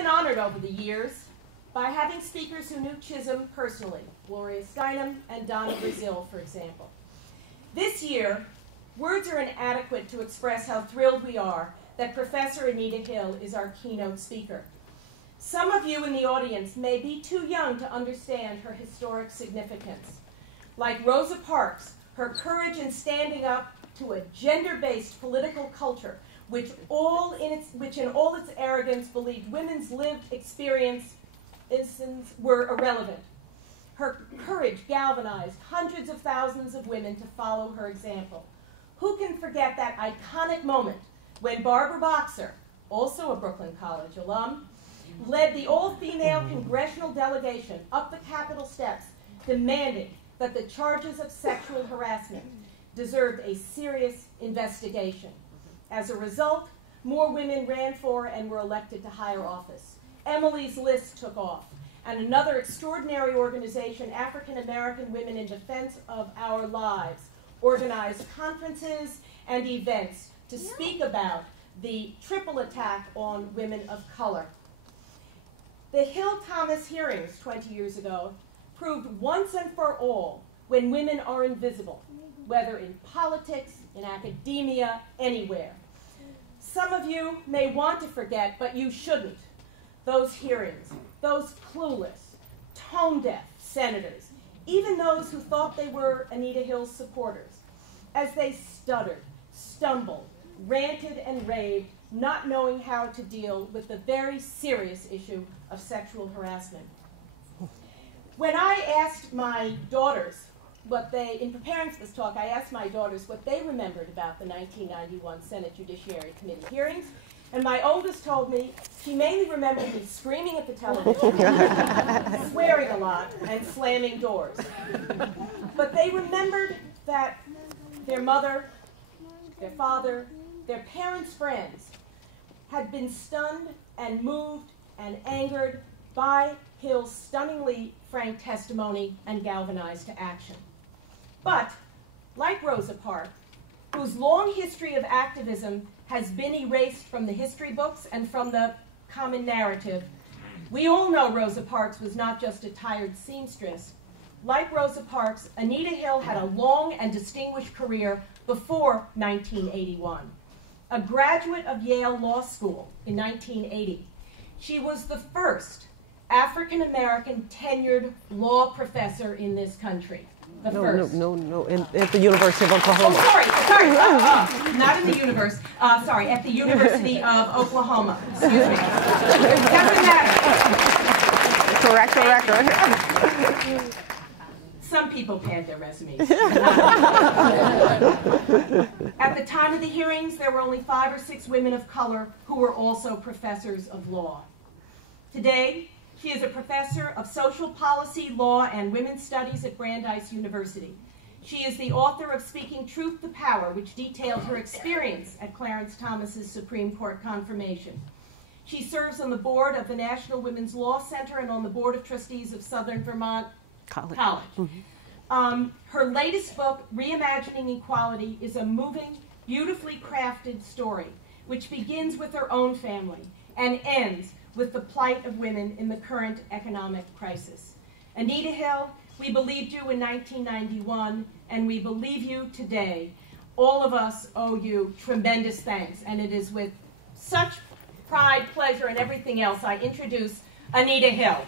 been honored over the years by having speakers who knew Chisholm personally, Gloria Steinem and Donna Brazil, for example. This year, words are inadequate to express how thrilled we are that Professor Anita Hill is our keynote speaker. Some of you in the audience may be too young to understand her historic significance. Like Rosa Parks, her courage in standing up to a gender-based political culture which in all its arrogance believed women's lived experiences were irrelevant. Her courage galvanized hundreds of thousands of women to follow her example. Who can forget that iconic moment when Barbara Boxer, also a Brooklyn College alum, led the all-female congressional delegation up the Capitol steps demanding that the charges of sexual harassment deserved a serious investigation. As a result, more women ran for and were elected to higher office. Emily's List took off, and another extraordinary organization, African American Women in Defense of Our Lives, organized conferences and events to speak about the triple attack on women of color. The Hill-Thomas hearings 20 years ago proved once and for all when women are invisible, whether in politics, in academia, anywhere. Some of you may want to forget, but you shouldn't. Those hearings, those clueless, tone-deaf senators, even those who thought they were Anita Hill's supporters, as they stuttered, stumbled, ranted and raved, not knowing how to deal with the very serious issue of sexual harassment. When I asked my daughters in preparing for this talk, I asked my daughters what they remembered about the 1991 Senate Judiciary Committee hearings, and my oldest told me she mainly remembered me screaming at the television, swearing a lot, and slamming doors. But they remembered that their mother, their father, their parents' friends had been stunned and moved and angered by Hill's stunningly frank testimony and galvanized to action. But, like Rosa Parks, whose long history of activism has been erased from the history books and from the common narrative, we all know Rosa Parks was not just a tired seamstress. Like Rosa Parks, Anita Hill had a long and distinguished career before 1981. A graduate of Yale Law School in 1980, she was the first African-American tenured law professor in this country. At the University of Oklahoma. Oh, sorry, not in the university. At the University of Oklahoma. Excuse me. Doesn't matter. Correct the record. Some people pad their resumes. At the time of the hearings, there were only 5 or 6 women of color who were also professors of law. Today, she is a professor of social policy, law, and women's studies at Brandeis University. She is the author of Speaking Truth to Power, which detailed her experience at Clarence Thomas's Supreme Court confirmation. She serves on the board of the National Women's Law Center and on the board of trustees of Southern Vermont College. Mm-hmm. Her latest book, Reimagining Equality, is a moving, beautifully crafted story, which begins with her own family and ends with the plight of women in the current economic crisis. Anita Hill, we believed you in 1991, and we believe you today. All of us owe you tremendous thanks, and it is with such pride, pleasure, and everything else I introduce Anita Hill.